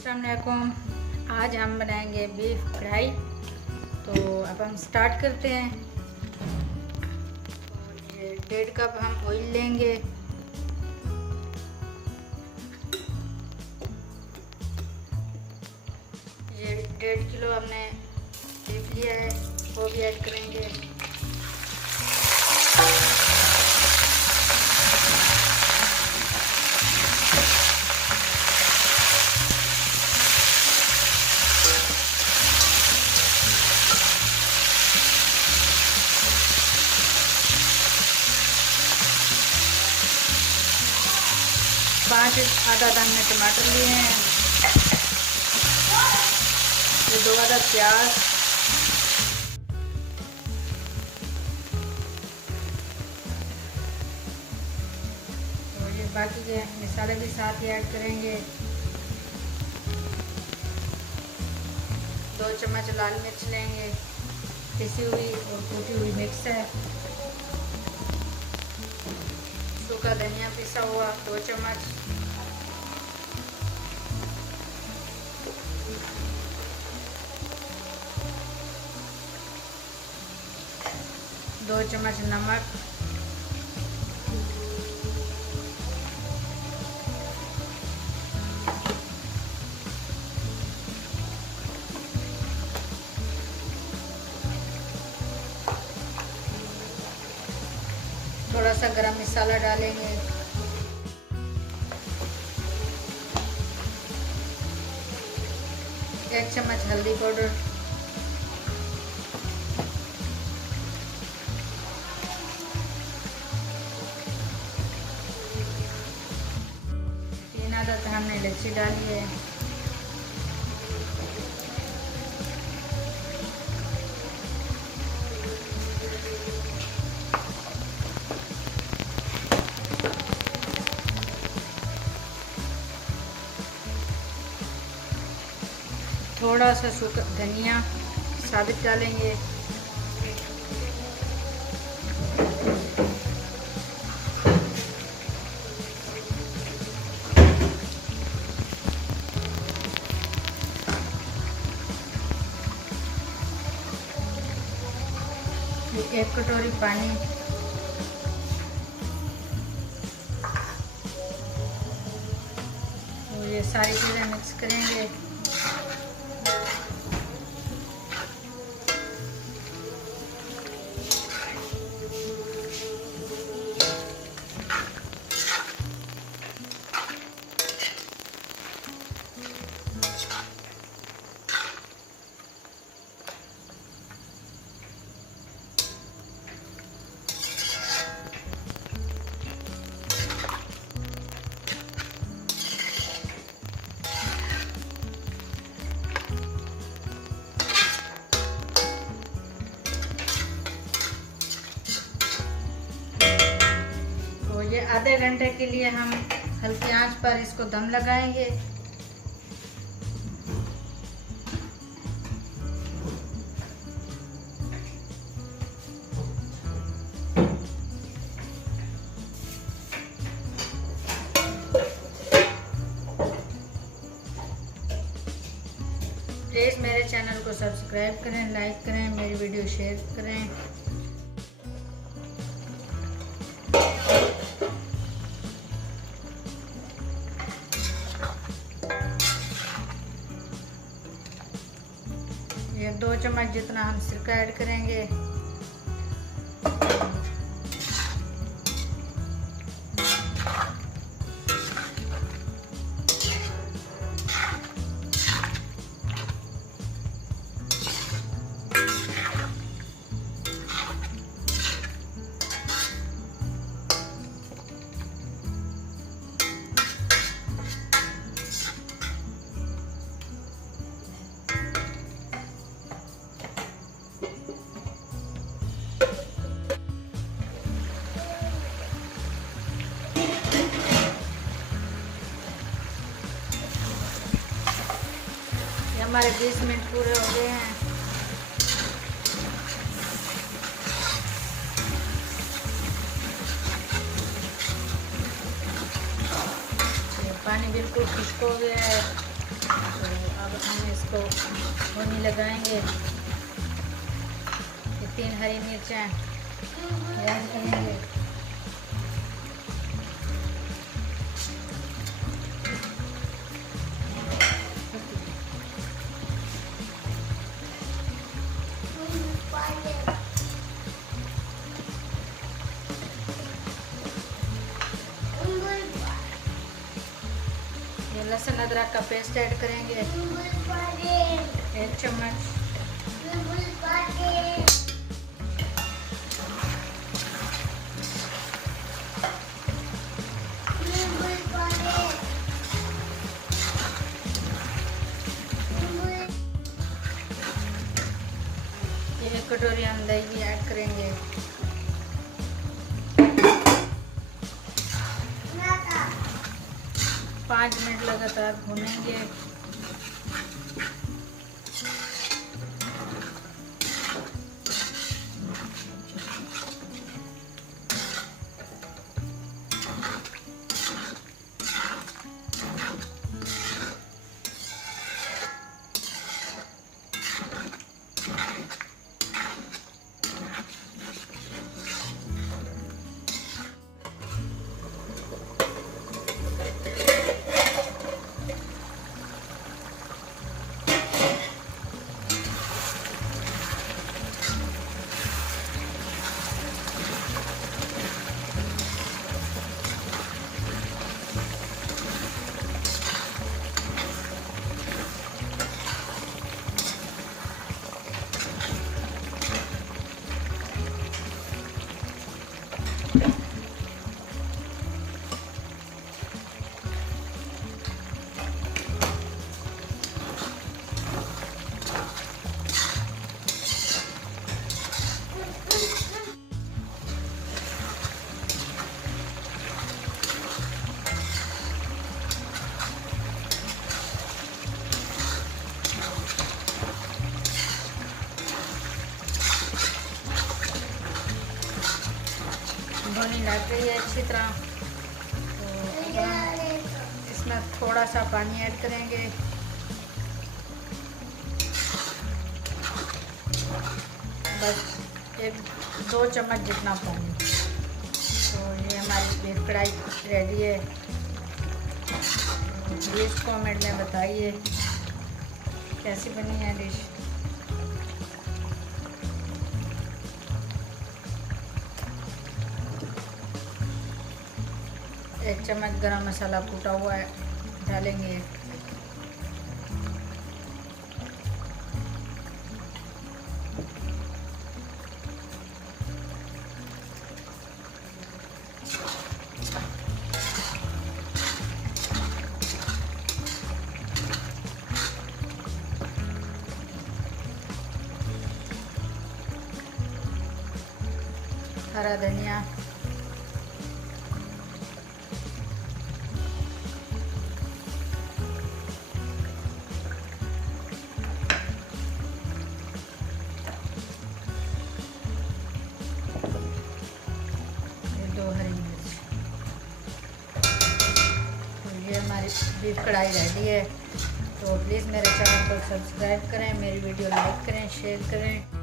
अस्सलाम वालेकुम। आज हम बनाएंगे बीफ कढ़ाई। तो अब हम स्टार्ट करते हैं। तो ये 1.5 कप हम ऑयल लेंगे। ये 1.5 किलो हमने बीफ लिया है, वो भी ऐड करेंगे। आधा हमने टमाटर लिए हैं, ये 2 अदद प्याज, और ये बाकी के मसाले भी साथ ही ऐड करेंगे। 2 चम्मच लाल मिर्च लेंगे, पिसी हुई और कूटी हुई मिक्स है। सूखा धनिया पिसा हुआ 2 चम्मच, दो चम्मच नमक, थोड़ा सा गरम मसाला डालेंगे, 1 चम्मच हल्दी पाउडर, 3 अदद हमने इलायची डाली है, थोड़ा सा सूखा धनिया साबित डालेंगे, एक कटोरी पानी, तो ये सारी चीज़ें मिक्स करेंगे। ये आधे घंटे के लिए हम हल्की आंच पर इसको दम लगाएंगे। प्लीज़ मेरे चैनल को सब्सक्राइब करें, लाइक करें, मेरी वीडियो शेयर करें। ये 2 चम्मच जितना हम सिरका ऐड करेंगे, हमारे 20 मिनट पूरे हो गए हैं। पानी बिल्कुल खुश्क हो गया है। तो अब हम इसको भुनी लगाएंगे। ये 3 हरी मिर्चें ऐड करेंगे। ये लहसुन अदरक का पेस्ट ऐड करेंगे 1 चम्मच। ये 1 कटोरी हम दही भी ऐड करेंगे। पाँच मिनट लगातार भूनेंगे। भुनी लग रही है अच्छी तरह। तो इसमें थोड़ा सा पानी ऐड करेंगे। बस 1-2 चम्मच जितना पानी। तो ये हमारी बीफ कढ़ाई रेडी है। प्लीज़ कमेंट में बताइए कैसी बनी है डिश। एक चम्मच गरम मसाला कूटा हुआ है डालेंगे। हरा धनिया, हरी मिर्च। तो ये हमारी बीफ कढ़ाई रेडी है। तो प्लीज़ मेरे चैनल को सब्सक्राइब करें, मेरी वीडियो लाइक करें, शेयर करें।